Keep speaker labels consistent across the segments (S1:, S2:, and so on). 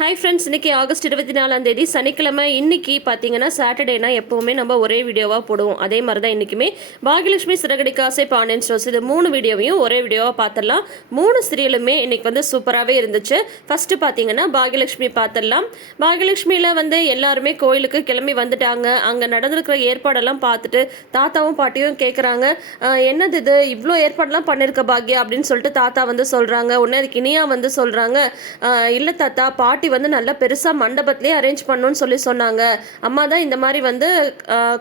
S1: Hi friends இன்னைக்கு August இருபத்தி நாலாம் தேதி சனிக்கிழமை. இன்னைக்கு பார்த்தீங்கன்னா சாட்டர்டேனா எப்போவுமே நம்ம ஒரே வீடியோவாக போடுவோம். அதே மாதிரி தான் இன்றைக்குமே பாகியலட்சுமி சிறகடி காசை பாண்டியன் ஸ்டோர்ஸ் இது மூணு வீடியோவையும் ஒரே வீடியோவாக பார்த்துடலாம் மூணு சீரியலுமே இன்றைக்கி வந்து சூப்பராகவே இருந்துச்சு. ஃபஸ்ட்டு பார்த்தீங்கன்னா பாகியலட்சுமி பார்த்துடலாம் பாகியலட்சுமியில் வந்து எல்லாருமே கோயிலுக்கு கிளம்பி வந்துட்டாங்க. அங்கே நடந்திருக்கிற ஏற்பாடெல்லாம் பார்த்துட்டு தாத்தாவும் பாட்டியும் கேட்குறாங்க என்னது இது? இவ்வளோ ஏற்பாடெல்லாம் பண்ணியிருக்க பாக்யா அப்படின்னு சொல்லிட்டு தாத்தா வந்து சொல்கிறாங்க உடனே அதுக்கு இனியா வந்து சொல்கிறாங்க இல்லை தாத்தா பாட்டி வந்து நல்லா பெருசாக மண்டபத்திலே அரேஞ்ச் பண்ணணும்னு சொல்லி சொன்னாங்க. அம்மா தான் இந்த மாதிரி வந்து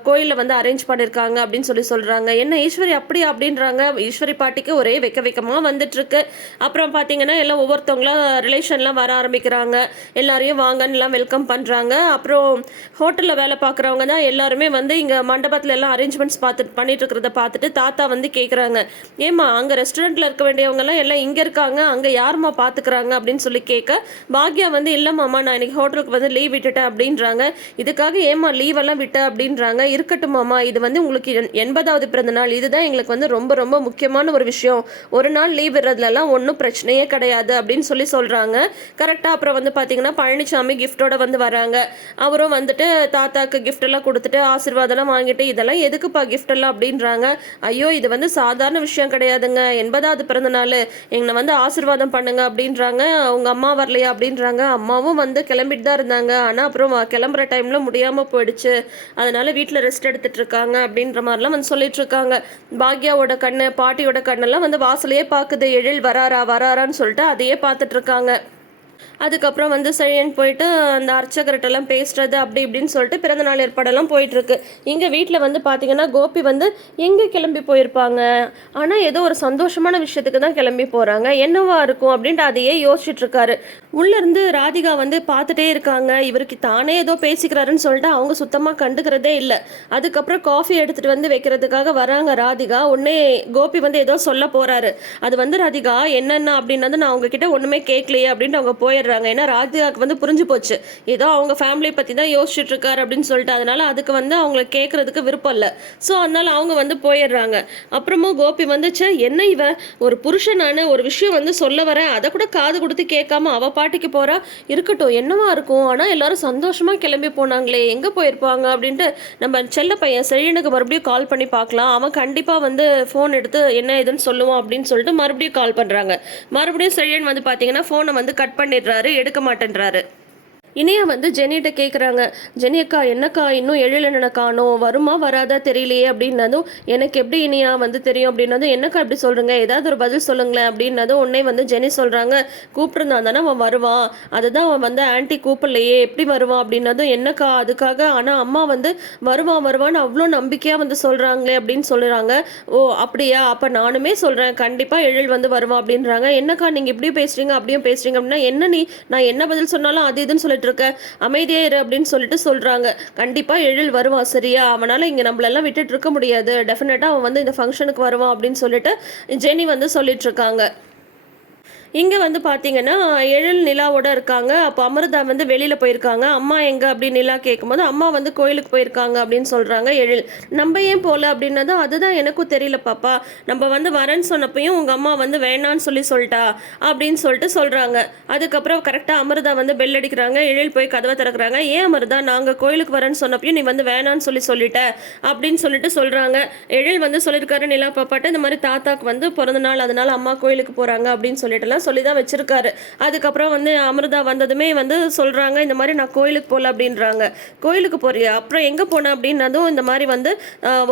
S1: கோயிலில் வந்து அரேஞ்ச் பண்ணியிருக்காங்க அப்படின்னு சொல்லி சொல்கிறாங்க என்ன ஈஸ்வரி அப்படி அப்படின்றாங்க. ஈஸ்வரி பாட்டிக்கு ஒரே வெக்க வெக்கமாக வந்துட்டுருக்கு. அப்புறம் பார்த்தீங்கன்னா எல்லாம் ஒவ்வொருத்தவங்களாம் ரிலேஷன்லாம் வர ஆரம்பிக்கிறாங்க. எல்லாரையும் வாங்கன்னுலாம் வெல்கம் பண்ணுறாங்க அப்புறம் ஹோட்டலில் வேலை பார்க்குறவங்க தான் எல்லாருமே வந்து இங்கே மண்டபத்தில் எல்லாம் அரேஞ்ச்மெண்ட்ஸ் பார்த்துட்டு பண்ணிட்டு இருக்கிறத பார்த்துட்டு தாத்தா வந்து கேட்குறாங்க ஏம்மா அங்கே ரெஸ்டாரண்ட்டில் இருக்க வேண்டியவங்கலாம் எல்லாம் இங்கே இருக்காங்க. அங்கே யாரும்மா பார்த்துக்கிறாங்க அப்படின்னு சொல்லி கேட்க பாக்யா வந்து இல்லைம்மாம்மா நான் இன்னைக்கு ஹோட்டலுக்கு வந்து லீவ் விட்டுட்டேன் அப்படின்றாங்க. இதுக்காக ஏம்மா லீவெல்லாம் விட்ட அப்படின்றாங்க. இருக்கட்டும் மாமா இது வந்து உங்களுக்கு எண்- எண்பதாவது பிறந்த நாள். இதுதான் எங்களுக்கு வந்து ரொம்ப ரொம்ப முக்கியமான ஒரு விஷயம். ஒரு நாள் லீவ் விடுறதுலலாம் ஒன்றும் பிரச்சனையே கிடையாது அப்படின்னு சொல்லி சொல்கிறாங்க கரெக்டாக அப்புறம் வந்து பார்த்தீங்கன்னா பழனிசாமி கிஃப்டோட வந்து வராங்க. அவரும் வந்துட்டு தாத்தாக்கு கிஃப்ட் எல்லாம் கொடுத்துட்டு ஆசீர்வாதம்லாம் வாங்கிட்டு இதெல்லாம் எதுக்குப்பா கிஃப்ட் எல்லாம் அப்படின்றாங்க. ஐயோ இது வந்து சாதாரண விஷயம் கிடையாதுங்க. எண்பதாவது பிறந்த நாள். எங்களை வந்து ஆசீர்வாதம் பண்ணுங்க அப்படின்றாங்க. உங்க அம்மா வரலையா அப்படின்றாங்க. அம்மாவும் வந்து கிளம்பிட்டு தான் இருந்தாங்க. ஆனால் அப்புறம் கிளம்புற டைமில் முடியாமல் போயிடுச்சு. அதனால் வீட்டில் ரெஸ்ட் எடுத்துகிட்டு இருக்காங்க அப்படின்ற மாதிரிலாம் வந்து சொல்லிட்டு இருக்காங்க. பாக்யாவோட கண்ணு பாட்டியோட கண்ணெல்லாம் வந்து வாசலையே பார்க்குது எழில் வராரா வராரான்னு சொல்லிட்டு அதையே பார்த்துட்டு இருக்காங்க. அதுக்கப்புறம் வந்து செழியன் போயிட்டு அந்த அர்ச்சகர்கிட்டலாம் பேசுறது அப்படி இப்படின்னு சொல்லிட்டு பிறந்தநாள் ஏற்பாடெல்லாம் போயிட்டு இருக்கு இங்கே வீட்டில் வந்து பார்த்தீங்கன்னா கோபி வந்து எங்கே கிளம்பி போயிருப்பாங்க? ஆனால் ஏதோ ஒரு சந்தோஷமான விஷயத்துக்கு தான் கிளம்பி போகிறாங்க என்னவா இருக்கும் அப்படின்ட்டு அதையே யோசிச்சுட்டு இருக்காரு. உள்ளேருந்து ராதிகா வந்து பார்த்துட்டே இருக்காங்க. இவருக்கு தானே ஏதோ பேசிக்கிறாருன்னு சொல்லிட்டு அவங்க சுத்தமாக கண்டுக்கிறதே இல்லை. அதுக்கப்புறம் காஃபி எடுத்துகிட்டு வந்து வைக்கிறதுக்காக வராங்க ராதிகா. உடனே கோபி வந்து ஏதோ சொல்ல போகிறாரு அது வந்து ராதிகா என்னென்ன அப்படின்னது நான் உங்ககிட்ட ஒன்றுமே கேட்கலையே அப்படின்ட்டு அவங்க போயிடுறாங்க. ஏன்னா ராதிகாவுக்கு வந்து புரிஞ்சு போச்சு. ஏதோ அவங்க ஃபேமிலியை பற்றி தான் யோசிச்சுட்டு இருக்காரு அப்படின்னு சொல்லிட்டு அதனால அதுக்கு வந்து அவங்கள கேட்கறதுக்கு விருப்பம் இல்லை. ஸோ அதனால அவங்க வந்து போயிடுறாங்க. அப்புறமும் கோபி வந்து ச்சே என்ன இவன் ஒரு புருஷனான ஒரு விஷயம் வந்து சொல்ல வரேன் அதை கூட காது கொடுத்து கேட்காம அவ பாட்டிக்கு போறா? இருக்கட்டும் என்னவா இருக்கும்? ஆனால் எல்லாரும் சந்தோஷமா கிளம்பி போனாங்களே. எங்கே போயிருப்பாங்க? அப்படின்ட்டு நம்ம செல்ல பையன் செழியனுக்கு மறுபடியும் கால் பண்ணி பார்க்கலாம். அவன் கண்டிப்பாக வந்து ஃபோன் எடுத்து என்ன ஏதுன்னு சொல்லுவான் அப்படின்னு சொல்லிட்டு மறுபடியும் கால் பண்ணுறாங்க மறுபடியும் செழியன் வந்து பார்த்தீங்கன்னா ஃபோனை வந்து கட் பண்ணிடுறாரு. எடுக்க மாட்டேன்றாரு. இனியா வந்து ஜெனிகிட்ட கேட்குறாங்க ஜெனி அக்கா என்னக்கா இன்னும் எழிலனை காணோம்? வருமா வராதா தெரியலையே? அப்படின்னதும் எனக்கு எப்படி இனியா வந்து தெரியும்? அப்படின்னதும் என்னக்கா இப்படி சொல்கிறீங்க ஏதாவது ஒரு பதில் சொல்லுங்களேன். அப்படின்னதும் உடனே வந்து ஜெனி சொல்கிறாங்க கூப்பிட்ருந்தா தானே அவன் வருவான். அதுதான் அவன் வந்து ஆன்ட்டி கூப்பிடலையே. எப்படி வருவான்? அப்படின்னதும் என்னக்கா அதுக்காக ஆனால் அம்மா வந்து வருவான் வருவான்னு அவ்வளோ நம்பிக்கையாக வந்து சொல்கிறாங்களே அப்படின்னு சொல்கிறாங்க ஓ அப்படியா? அப்போ நானுமே சொல்கிறேன் கண்டிப்பாக எழில் வந்து வருவான். அப்படின்றாங்க. என்னக்கா நீங்கள் இப்படியும் பேசுகிறீங்க அப்படியும் பேசுகிறீங்க அப்படின்னா என்ன நீ? நான் என்ன பதில் சொன்னாலும் அது இதுன்னு சொல்லி இருக்க அமைதியாயிரு அப்படின்னு சொல்லிட்டு சொல்கிறாங்க கண்டிப்பாக எழில் வருவான் சரியா? அவனால் இங்கே நம்மளெல்லாம் விட்டுட்டு இருக்க முடியாது. டெஃபினட்டாக அவன் வந்து இந்த ஃபங்க்ஷனுக்கு வருவான் அப்படின்னு சொல்லிட்டு ஜெனி வந்து சொல்லிட்டு இருக்காங்க. இங்கே வந்து பார்த்தீங்கன்னா எழில் நிலாவோட இருக்காங்க. அப்போ அமிர்தா வந்து வெளியில் போயிருக்காங்க. அம்மா எங்கே அப்படின்னு நிலா கேட்கும்போது அம்மா வந்து கோயிலுக்கு போயிருக்காங்க அப்படின்னு சொல்கிறாங்க எழில் நம்ம ஏன் போகல அப்படின்னதும் அதுதான் எனக்கும் தெரியல பாப்பா. நம்ம வந்து வரேன்னு சொன்னப்பையும் உங்கள் அம்மா வந்து வேணான்னு சொல்லி சொல்லிட்டா அப்படின்னு சொல்லிட்டு சொல்கிறாங்க அதுக்கப்புறம் கரெக்டாக அமிர்தா வந்து பெல் அடிக்கிறாங்க. எழில் போய் கதவை திறக்கிறாங்க. ஏன் அமிர்தா நாங்கள் கோயிலுக்கு வரேன்னு சொன்னப்பையும் நீ வந்து வேணான்னு சொல்லி சொல்லிட்ட அப்படின்னு சொல்லிட்டு சொல்கிறாங்க எழில் வந்து சொல்லியிருக்காரு நிலா பாப்பாட்ட இந்த மாதிரி தாத்தாக்கு வந்து பிறந்த நாள் அதனால அம்மா கோயிலுக்கு போகிறாங்க அப்படின்னு சொல்லிட்டுலாம் சொல்லி தான் வச்சிருக்காரு. அதுக்கப்புறம் வந்து அமிர்தா வந்ததுமே வந்து சொல்கிறாங்க இந்த மாதிரி நான் கோயிலுக்கு போகல அப்படின்றாங்க. கோயிலுக்கு போறியா? அப்புறம் எங்கே போனேன் அப்படின்னதும் இந்த மாதிரி வந்து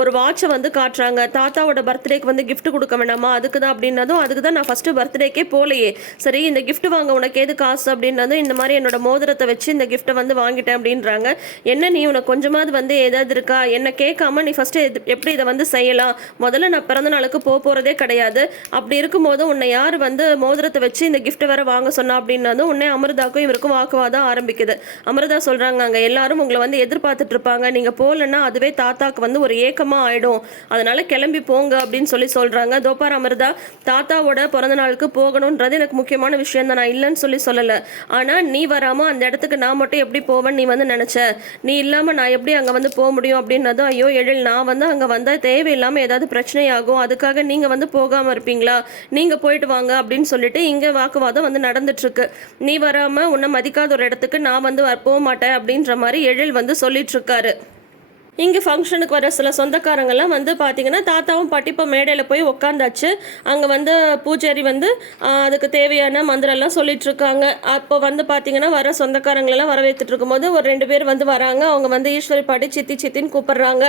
S1: ஒரு வாட்சை வந்து காட்டுறாங்க. தாத்தாவோட பர்த்டேக்கு வந்து கிஃப்ட் கொடுக்க வேண்டாமா அதுக்கு தான் அப்படின்னதும் அதுக்கு தான் நான் ஃபஸ்ட்டு பர்த்டேக்கே போகலையே. சரி இந்த கிஃப்ட் வாங்க உனக்கு எது காசு? அப்படின்னதும் இந்த மாதிரி என்னோட மோதிரத்தை வச்சு இந்த கிஃப்ட்டை வந்து வாங்கிட்டேன் அப்படின்றாங்க. என்ன நீ உனக்கு கொஞ்சமாவது வந்து ஏதாவது இருக்கா? என்ன கேட்காம நீ ஃபஸ்ட்டு எப்படி இதை வந்து செய்யலாம்? முதல்ல நான் பிறந்த நாளுக்கு போக போகிறதே கிடையாது. அப்படி இருக்கும்போது உன்னை யார் வந்து மோதிரத்தை வச்சு இந்த gift வேற வாங்க சொன்னா அப்படின்னதும் உடனே அமிர்தாக்கும் இவருக்கும் வாக்குவாதம் ஆரம்பிக்குது. அமிர்தா சொல்கிறாங்க அங்கே எல்லாரும் உங்களை வந்து எதிர்பார்த்துட்டு இருப்பாங்க. நீங்கள் போகலன்னா அதுவே தாத்தாக்கு வந்து ஒரு ஏக்கமா ஆயிடும். அதனால கிளம்பி போங்க அப்படின்னு சொல்லி சொல்கிறாங்க தோப்பார் அமிர்தா தாத்தாவோட பிறந்த நாளுக்கு போகணுன்றது எனக்கு முக்கியமான விஷயம் தான். நான் இல்லைன்னு சொல்லி சொல்லலை. ஆனால் நீ வராமல் அந்த இடத்துக்கு நான் மட்டும் எப்படி போவேன்னு நீ வந்து நினச்ச? நீ இல்லாமல் நான் எப்படி அங்கே வந்து போக முடியும் அப்படின்னதும் ஐயோ எழில் நான் வந்து அங்கே வந்தால் தேவையில்லாமல் ஏதாவது பிரச்சனை ஆகும் அதுக்காக நீங்கள் வந்து போகாமல் இருப்பீங்களா? நீங்கள் போயிட்டு வாங்க அப்படின்னு சொல்லிட்டு இங்கே வாக்குவாதம் வந்து நடந்துட்டுருக்கு. நீ வராமல் உன்னை மதிக்காத ஒரு இடத்துக்கு நான் வந்து போக மாட்டேன் அப்படின்ற மாதிரி எழில் வந்து சொல்லிட்டு இருக்காரு இங்கே ஃபங்க்ஷனுக்கு வர சில சொந்தக்காரங்கெல்லாம் வந்து பார்த்தீங்கன்னா தாத்தாவும் பாட்டி இப்போ மேடையில் போய் உக்காந்தாச்சு. அங்கே வந்து பூஜாரி வந்து அதுக்கு தேவையான மந்திரம்லாம் சொல்லிட்டு இருக்காங்க அப்போ வந்து பார்த்தீங்கன்னா வர சொந்தக்காரங்களெல்லாம் வரவேற்றுட்டு இருக்கும்போது ஒரு ரெண்டு பேர் வந்து வராங்க. அவங்க வந்து ஈஸ்வரி பாட்டி சித்தி சித்தின்னு கூப்பிடுறாங்க.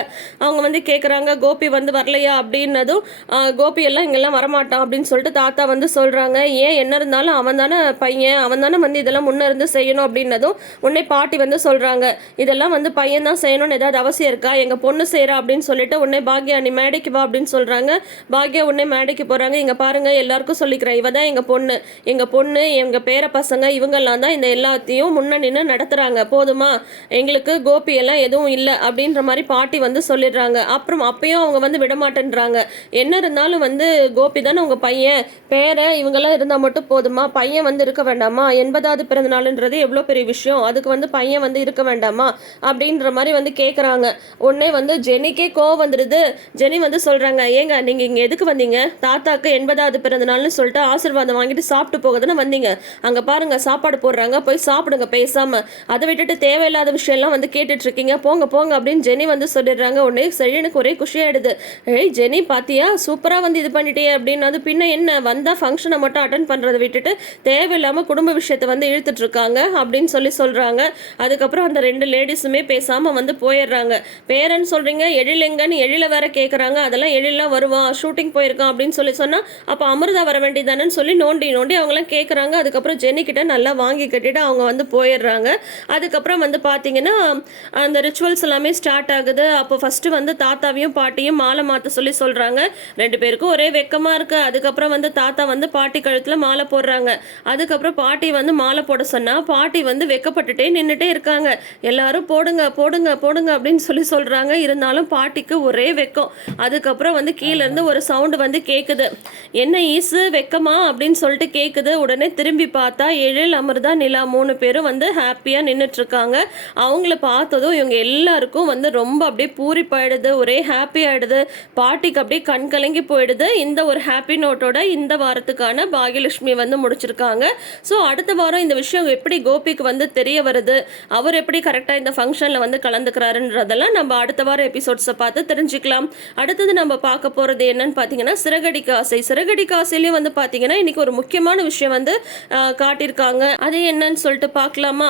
S1: அவங்க வந்து கேட்குறாங்க கோபி வந்து வரலையா? அப்படின்னதும் கோபியெல்லாம் கோபி எல்லாம் இங்கெல்லாம் வரமாட்டான் அப்படின்னு சொல்லிட்டு தாத்தா வந்து சொல்கிறாங்க ஏன்? என்ன இருந்தாலும் அவன் தானே பையன். அவன் தானே வந்து இதெல்லாம் முன்னே இருந்து செய்யணும் அப்படின்னதும் உன்னை பாட்டி வந்து சொல்கிறாங்க இதெல்லாம் வந்து பையன் தான் செய்யணும்னு ஏதாவது அவசியம் இருக்கா? எங்கள் பொண்ணு செய்கிறா அப்படின்னு சொல்லிட்டு உன்னே பாக்யா நீ மேடைக்கு வா அப்படின்னு சொல்கிறாங்க பாக்யா உன்னே மேடைக்கு போகிறாங்க இங்கே பாருங்கள் எல்லாருக்கும் சொல்லிக்கிறேன் இவ தான் எங்கள் பொண்ணு. எங்கள் பொண்ணு எங்கள் பேர பசங்க இவங்கெல்லாம் தான் இந்த எல்லாத்தையும் முன்ன நின்று நடத்துகிறாங்க போதுமா? எங்களுக்கு கோபி எல்லாம் எதுவும் இல்லை அப்படின்ற மாதிரி பாட்டி வந்து சொல்லிடுறாங்க. அப்புறம் அப்பயும் அவங்க வந்து விடமாட்டேன்றாங்க. என்ன இருந்தாலும் வந்து கோபி தானே உங்கள் பையன்? பேரை இவங்கெல்லாம் இருந்தால் மட்டும் போதுமா? பையன் வந்து இருக்க வேண்டாமா? எண்பதாவது பிறந்த நாளுன்றது எவ்வளோ பெரிய விஷயம். அதுக்கு வந்து பையன் வந்து இருக்க வேண்டாமா? அப்படின்ற மாதிரி வந்து கேட்குறாங்க உடனே வந்து ஜெனிக்கே கோவம் வந்துடுது ஜெனி வந்து சொல்கிறாங்க ஏங்க நீங்கள் இங்கே எதுக்கு வந்தீங்க? தாத்தாக்கு எண்பதாவது பிறந்த நாள்னு சொல்லிட்டு ஆசீர்வாதம் வாங்கிட்டு சாப்பிட்டு போக தானே வந்தீங்க. அங்கே பாருங்க சாப்பாடு போடுறாங்க போய் சாப்பிடுங்க பேசாமல் அதை விட்டுட்டு தேவையில்லாத விஷயம்லாம் வந்து கேட்டுட்ருக்கீங்க. போங்க போங்க அப்படின்னு ஜெனி வந்து சொல்லிடுறாங்க. உடனே செழினுக்கு ஒரே குஷியாயிடுது ஏய் ஜெனி பாத்தியா? சூப்பராக வந்து இது பண்ணிட்டே அப்படின்னு அது பின்ன என்ன? வந்தால் ஃபங்க்ஷனை மட்டும் அட்டன் பண்ணுறதை விட்டுட்டு தேவையில்லாமல் குடும்ப விஷயத்தை வந்து இழுத்துட்ருக்காங்க அப்படின்னு சொல்லி சொல்கிறாங்க அதுக்கப்புறம் அந்த ரெண்டு லேடிஸுமே பேசாமல் வந்து போயிடுறாங்க. பேரன் சொல்கிறீங்க எழில் எங்கன்னு எழில வேற கேட்குறாங்க அதெல்லாம் எழிலாம் வருவான் ஷூட்டிங் போயிருக்கான் அப்படின்னு சொல்லி சொன்னால் அப்போ அமிர்தா வர வேண்டியதானேன்னு சொல்லி நோண்டி நோண்டி அவங்களாம் கேட்குறாங்க அதுக்கப்புறம் ஜென்னிக்கிட்ட நல்லா வாங்கி கட்டிட்டு அவங்க வந்து போயிடுறாங்க. அதுக்கப்புறம் வந்து பார்த்தீங்கன்னா அந்த ரிச்சுவல்ஸ் எல்லாமே ஸ்டார்ட் ஆகுது. அப்போ ஃபஸ்ட்டு வந்து தாத்தாவையும் பாட்டியும் மாலை மாற்ற சொல்லி சொல்கிறாங்க ரெண்டு பேருக்கும் ஒரே வெக்கமாக இருக்குது அதுக்கப்புறம் வந்து தாத்தா வந்து பாட்டி கழுத்தில் மாலை போடுறாங்க. அதுக்கப்புறம் பாட்டி வந்து மாலை போட சொன்னால் பாட்டி வந்து வெக்கப்பட்டுட்டே நின்றுட்டே இருக்காங்க. எல்லாரும் போடுங்க போடுங்க போடுங்க அப்படின்னு சொல்லி சொல்கிறாங்க இருந்தாலும் பாட்டிக்கு ஒரே வெக்கம். அதுக்கப்புறம் வந்து கீழேருந்து ஒரு சவுண்டு வந்து கேட்குது என்ன ஈஸு வெக்கமா? அப்படின்னு சொல்லிட்டு கேட்குது உடனே திரும்பி பார்த்தா எழில் அமிர்தா நிலா மூணு பேரும் வந்து ஹாப்பியாக நின்றுட்டுருக்காங்க அவங்கள பார்த்ததும் இவங்க எல்லாருக்கும் வந்து ரொம்ப அப்படியே பூரிப்பாயிடுது. ஒரே ஹாப்பி ஆகிடுது பாட்டிக்கு அப்படியே கண் கலங்கி போயிடுது. இந்த ஒரு ஹாப்பி நோட்டோட இந்த வாரத்துக்கான பாகியலட்சுமி வந்து முடிச்சிருக்காங்க. ஸோ அடுத்த வாரம் இந்த விஷயம் எப்படி கோபிக்கு வந்து தெரிய வருது? அவர் எப்படி கரெக்டாக இந்த ஃபங்க்ஷனில் வந்து கலந்துக்கிறாருன்றதெல்லாம் நம்ம அடுத்த வாரம் எபிசோட்ஸை பார்த்து தெரிஞ்சுக்கலாம். அடுத்தது நம்ம பார்க்க போகிறது என்னன்னு பார்த்தீங்கன்னா சிறகடிக்க ஆசை. சிறகடிக்க ஆசையிலையும் வந்து பார்த்தீங்கன்னா இன்னைக்கு ஒரு முக்கியமான விஷயம் வந்து காட்டியிருக்காங்க. அது என்னன்னு சொல்லிட்டு பார்க்கலாமா?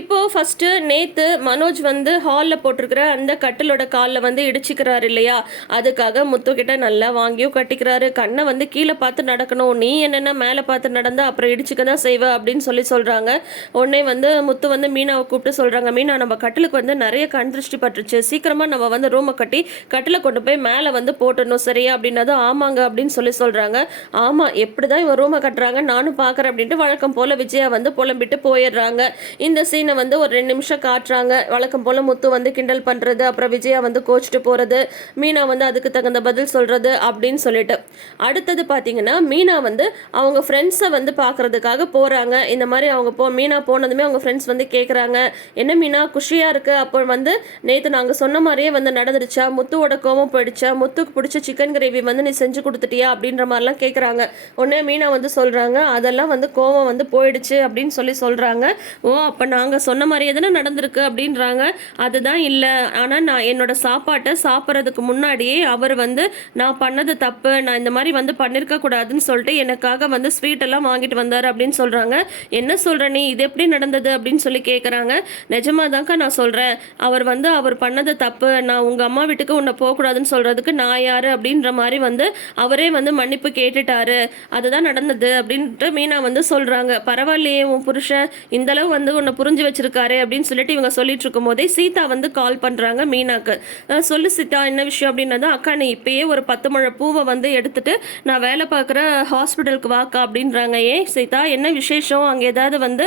S1: இப்போ ஃபர்ஸ்ட் நேத்து மனோஜ் வந்து ஹாலில் போட்டிருக்கிற அந்த கட்டிலோட காலில் வந்து இடிச்சுக்கிறாரு இல்லையா? அதுக்காக முத்து கிட்ட நல்லா வாங்கியும் கட்டிக்கிறாரு. கண்ணை வந்து கீழே பார்த்து நடக்கணும். நீ என்னென்ன மேலே பார்த்து நடந்தா அப்புறம் இடிச்சுக்க தான் செய்வ அப்படின்னு சொல்லி சொல்றாங்க. உடனே வந்து முத்து வந்து மீனாவை கூப்பிட்டு சொல்றாங்க. மீனா நம்ம கட்டிலுக்கு வந்து நிறைய கண் திருஷ்டி பட்டுருச்சு. சீக்கிரமா நம்ம வந்து ரூமை கட்டி கட்டில கொண்டு போய் மேலே வந்து போட்டணும் சரியா? அப்படின்னதும் ஆமாங்க அப்படின்னு சொல்லி சொல்றாங்க. ஆமா எப்படிதான் இவன் ரூமை கட்டுறாங்க? நானும் பார்க்குறேன் அப்படின்ட்டு வழக்கம் போல விஜயா வந்து புலம்பிட்டு போயிடுறாங்க. இந்த சீனை வந்து ஒரு ரெண்டு நிமிஷம் காட்டுறாங்க. வழக்கம் போல முத்து வந்து கிண்டல் பண்றது அப்புறம் விஜயா வந்து கோச்சிட்டு போறது மீனா வந்து அதுக்கு தகுந்த பதில் சொல்றது அப்படின்னு சொல்லிட்டு. அடுத்தது பார்த்தீங்கன்னா மீனா வந்து அவங்க ஃப்ரெண்ட்ஸை வந்து பார்க்கறதுக்காக போறாங்க. இந்த மாதிரி அவங்க போ மீனா போனதுமே அவங்க ஃப்ரெண்ட்ஸ் வந்து கேட்குறாங்க என்ன மீனா குஷியா இருக்கு? அப்போ வந்து நேற்று நாங்கள் நாங்கள் சொன்ன மாதிரியே வந்து நடந்துருச்சா? முத்துவோட கோவம் போயிடுச்சா? முத்துக்கு பிடிச்ச சிக்கன் கிரேவி வந்து நீ செஞ்சு கொடுத்துட்டியா? அப்படின்ற மாதிரிலாம் கேட்குறாங்க உடனே மீனா வந்து சொல்கிறாங்க அதெல்லாம் வந்து கோவம் வந்து போயிடுச்சு அப்படின்னு சொல்லி சொல்கிறாங்க ஓ அப்போ நாங்கள் சொன்ன மாதிரியே தானே நடந்திருக்கு அப்படின்றாங்க. அதுதான் இல்லை. ஆனால் நான் என்னோட சாப்பாட்டை சாப்பிட்றதுக்கு முன்னாடியே அவர் வந்து நான் பண்ணது தப்பு. நான் இந்த மாதிரி வந்து பண்ணியிருக்க கூடாதுன்னு சொல்லிட்டு எனக்காக வந்து ஸ்வீட் எல்லாம் வாங்கிட்டு வந்தார் அப்படின்னு சொல்கிறாங்க என்ன சொல்கிற நீ? இது எப்படி நடந்தது? அப்படின்னு சொல்லி கேட்குறாங்க நிஜமாக தான்க்கா நான் சொல்கிறேன் அவர் வந்து அவர் பண்ணது தப்பு. நான் உங்கள் அம்மா வீட்டுக்கு உன்னை போகக்கூடாதுன்னு சொல்கிறதுக்கு நான் யார்? அப்படின்ற மாதிரி வந்து அவரே வந்து மன்னிப்பு கேட்டுட்டாரு. அதுதான் நடந்தது அப்படின்ட்டு மீனா வந்து சொல்கிறாங்க பரவாயில்லையே உன் புருஷன் இந்த அளவு வந்து உன்னை புரிஞ்சு வச்சிருக்காரு அப்படின்னு சொல்லிட்டு இவங்க சொல்லிட்டு இருக்கும் போதே சீதா வந்து கால் பண்ணுறாங்க மீனாக்கு. சொல்லு சீதா என்ன விஷயம் அப்படின்னா அக்கா நீ இப்பயே ஒரு பத்து முழ பூவை வந்து எடுத்துட்டு நான் வேலை பார்க்குற ஹாஸ்பிட்டலுக்கு வாக்கா? அப்படின்றாங்க. ஏன் சீதா என்ன விசேஷம்? அங்கே ஏதாவது வந்து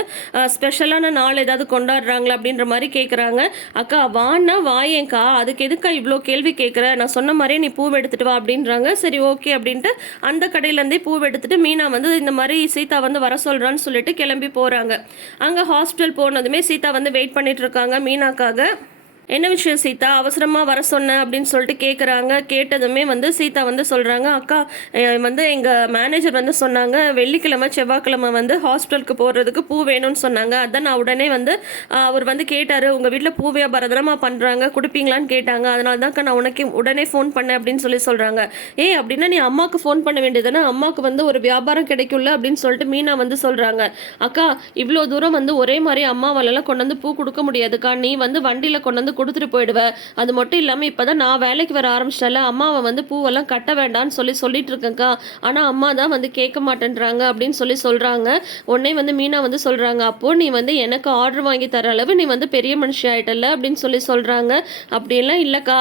S1: ஸ்பெஷலான நாள் ஏதாவது கொண்டாடுறாங்களா? அப்படின்ற மாதிரி கேட்குறாங்க அக்கா வான்னா வாயேன்க்கா அதுக்கு எதுக்கா இவ்வளோ கேள்வி கேட்குற நான் சொன்ன மாதிரியே நீ பூவை எடுத்துட்டு வா அப்படின்றாங்க. சரி ஓகே அப்படின்ட்டு அந்த கடையிலேருந்தே பூவை எடுத்துட்டு மீனா வந்து இந்த மாதிரி சீதா வந்து வர சொல்கிறான்னு சொல்லிட்டு கிளம்பி போகிறாங்க அங்கே ஹாஸ்பிட்டல் போனதுமே சீதா வந்து வெயிட் பண்ணிட்டு இருக்காங்க மீனாக்காக. என்ன விஷயம் சீதா? அவசரமாக வர சொன்னேன் அப்படின்னு சொல்லிட்டு கேட்குறாங்க கேட்டதுமே வந்து சீதா வந்து சொல்கிறாங்க அக்கா வந்து எங்கள் மேனேஜர் வந்து சொன்னாங்க வெள்ளிக்கிழமை செவ்வாய்க்கிழமை வந்து ஹாஸ்பிட்டலுக்கு போகிறதுக்கு பூ வேணும்னு சொன்னாங்க. அதான் நான் உடனே வந்து அவர் வந்து கேட்டார் உங்கள் வீட்டில் பூ வியாபாரம் பண்ணுறாங்க கொடுப்பீங்களான்னு கேட்டாங்க. அதனால தான்க்கா நான் உனக்கு உடனே ஃபோன் பண்ணேன் அப்படின்னு சொல்லி சொல்கிறாங்க ஏ அப்படின்னா நீ அம்மாவுக்கு ஃபோன் பண்ண வேண்டியதுன்னா அம்மாவுக்கு வந்து ஒரு வியாபாரம் கிடைக்கும்ல? அப்படின்னு சொல்லிட்டு மீனா வந்து சொல்கிறாங்க அக்கா இவ்வளோ தூரம் வந்து ஒரே மாதிரி அம்மாவாலெல்லாம் கொண்டு வந்து பூ கொடுக்க முடியாதுக்கா. நீ வந்து வண்டியில் கொண்டு வந்து கொடுத்துட்டு போயிடுவேன் அது மட்டும் இல்லாமல் இப்போ தான் நான் வேலைக்கு வர ஆரம்பிச்சிட்டால அம்மாவை வந்து பூவெல்லாம் கட்ட வேண்டாம்னு சொல்லி சொல்லிட்டு இருக்கேன்க்கா. ஆனால் அம்மா தான் வந்து கேட்க மாட்டேன்றாங்க அப்படின்னு சொல்லி சொல்கிறாங்க உடனே வந்து மீனா வந்து சொல்கிறாங்க அப்போது நீ வந்து எனக்கு ஆர்டர் வாங்கி தர அளவு நீ வந்து பெரிய மனுஷி ஆகிட்டல அப்படின்னு சொல்லி சொல்கிறாங்க அப்படியெல்லாம் இல்லைக்கா.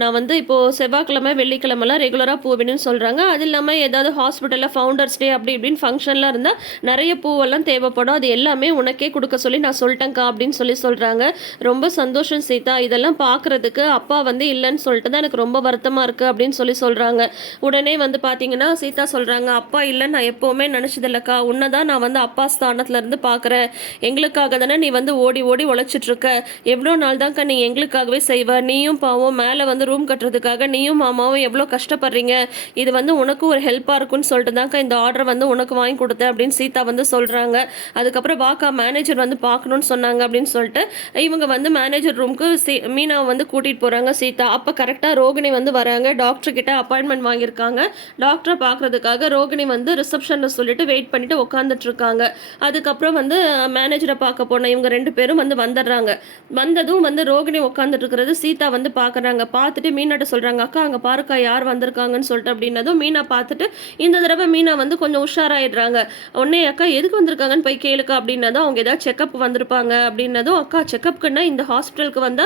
S1: நான் வந்து இப்போது செவ்வாய்க்கிழமை வெள்ளிக்கிழமெல்லாம் ரெகுலராக பூ வேணும்னு சொல்கிறாங்க அது இல்லாமல் ஏதாவது ஹாஸ்பிட்டலில் ஃபவுண்டர்ஸ் டே அப்படி இப்படின்னு ஃபங்க்ஷன்லாம் இருந்தால் நிறைய பூவெல்லாம் தேவைப்படும். அது எல்லாமே உனக்கே கொடுக்க சொல்லி நான் சொல்லிட்டேன்க்கா அப்படின்னு சொல்லி சொல்கிறாங்க ரொம்ப சந்தோஷம் சீதா. இதெல்லாம் பார்க்குறதுக்கு அப்பா வந்து இல்லைன்னு சொல்லிட்டு தான் எனக்கு ரொம்ப வருத்தமாக இருக்குது அப்படின்னு சொல்லி சொல்கிறாங்க உடனே வந்து பார்த்தீங்கன்னா சீதா சொல்கிறாங்க அப்பா இல்லைன்னு நான் எப்போவுமே நினச்சதில்லக்கா உன்னை தான் நான் வந்து அப்பா ஸ்தானத்துலேருந்து பார்க்குறேன் எங்களுக்காக தானே நீ வந்து ஓடி ஓடி உழைச்சிட்ருக்க எவ்வளோ நாள் தான்க்கா நீ எங்களுக்காகவே செய்வ. நீயும் பாவம் மேலே வந்து ரூம் கட்டுறதுக்காக நீயும் மாமாவும் எவ்வளோ கஷ்டப்படுறீங்க. இது வந்து உனக்கும் ஒரு ஹெல்ப்பாக இருக்கும்னு சொல்லிட்டு தான்க்கா இந்த ஆர்டர் வந்து உனக்கு வாங்கி கொடுத்தேன் அப்படின்னு சீதா வந்து சொல்கிறாங்க அதுக்கப்புறம் வாக்கா மேனேஜர் வந்து பார்க்கணும்னு சொன்னாங்க அப்படின்னு சொல்லிட்டு இவங்க வந்து மேனேஜர் ரூமுக்கு சீ மீனாவை வந்து கூட்டிகிட்டு போகிறாங்க சீதா அப்போ கரெக்டாக ரோகிணி வந்து வராங்க. டாக்டர் கிட்ட அப்பாயின்மெண்ட் வாங்கியிருக்காங்க. டாக்டரை பார்க்கறதுக்காக ரோகிணி வந்து ரிசப்ஷனில் சொல்லிட்டு வெயிட் பண்ணிட்டு உட்காந்துட்டு இருக்காங்க. அதுக்கப்புறம் வந்து மேனேஜரை பார்க்க போன இவங்க ரெண்டு பேரும் வந்து வந்துடுறாங்க. வந்ததும் வந்து ரோகிணி உட்காந்துட்டு இருக்கிறது சீதா வந்து பார்க்குறாங்க பார்த்துட்டு மீனாட்ட சொல்கிறாங்க அக்கா அங்கே பாருக்கா யார் வந்திருக்காங்கன்னு சொல்லிட்டு அப்படின்னதும் மீனா பார்த்துட்டு இந்த தடவை மீனா வந்து கொஞ்சம் உஷாராயிடுறாங்க. உடனே அக்கா எதுக்கு வந்திருக்காங்கன்னு போய் கேளுக்கா அப்படின்னதும் அவங்க ஏதாவது செக்கப் வந்திருப்பாங்க அப்படின்னதும் அக்கா செக்கப்க்குன்னா இந்த ஹாஸ்பிட்டலுக்கு வந்தால்